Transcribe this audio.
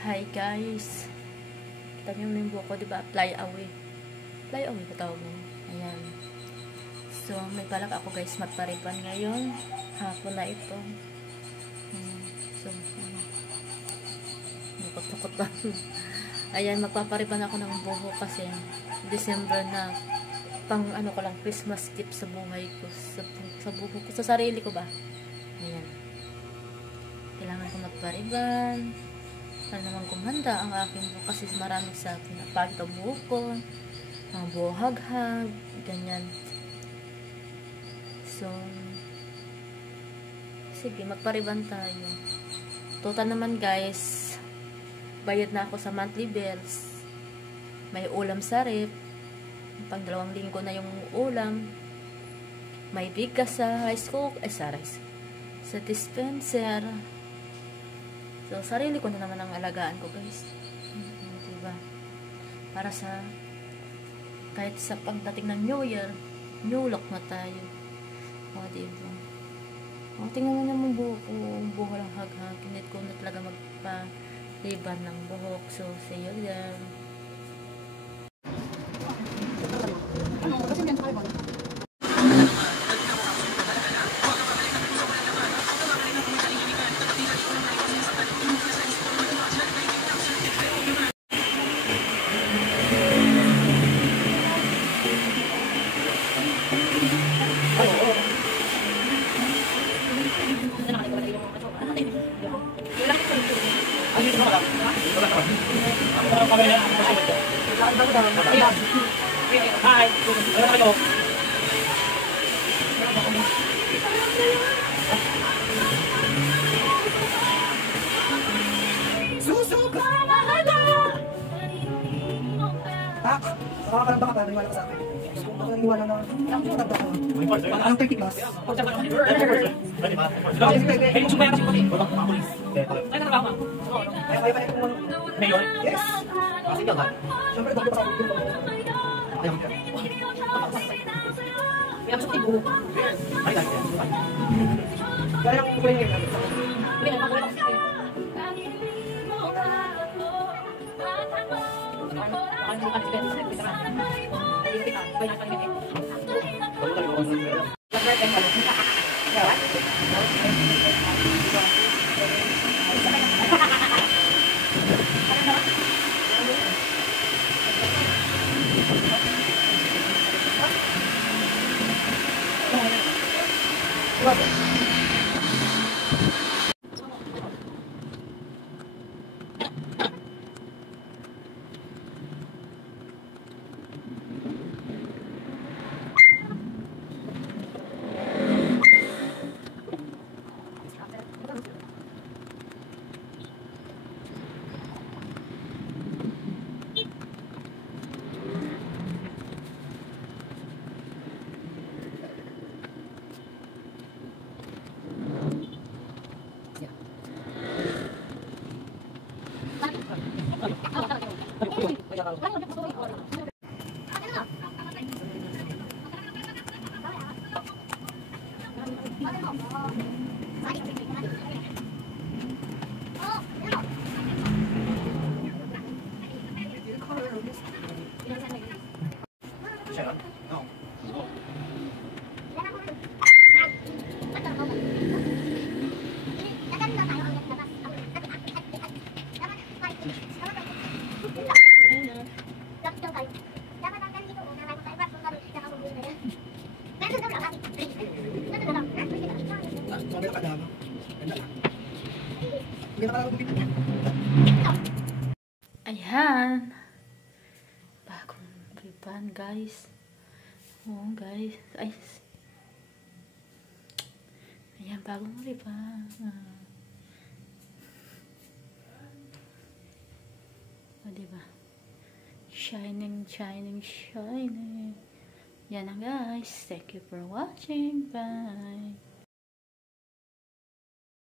Hi guys. Kita niyo yung buhok ko, diba? Fly away. Fly away ko tawag mo. Ayan. So, may balak ako guys magpariban ngayon. Hapon na ito. So, bukot-bukot ba? Ayan, magpapariban ako ng buhok kasi December na. Pang ano ko lang, Christmas gift sa buhay ko. Sa buhok ko. Sa sarili ko ba? Ayan. Kailangan ko magpariban. Para naman kumanda ang aking buhok kasi marami sa akin na pagit ang buhok ko, mga buhag-hag, ganyan. So, sige, magpariban tayo. Total naman guys, bayad na ako sa monthly bills. May ulam sa rep. Pang 2 linggo na yung ulam. May bigas sa rice cooker, sa dispenser. So, sarili ko na naman ang alagaan ko, guys. Diba? Para sa, kahit sa pagdating ng New Year, new look na tayo. O, diba? O, tingnan mo naman buhok ko. Buhok lang hag-hag. Hindi ko na talaga magpa-riban ng buhok. So, see you there. Hi. Nakakaramdam ka ba? Naniwala ka sa akin. Naniwala na matanda ko. Anong 30 plus? Kaya pa yung Mayor? yes! Sige ba? Siyempre, dami pa sa akin. Ayaw ka. Kaya gusto ko. Ay, dahil yan. Kaya yung kuya ngayon. Ayan. Bagong riban, guys. Oh, guys. Ay. Ayan, bagong riban. O, diba? Shining, shining, shining. Yan na, guys. Thank you for watching. Bye.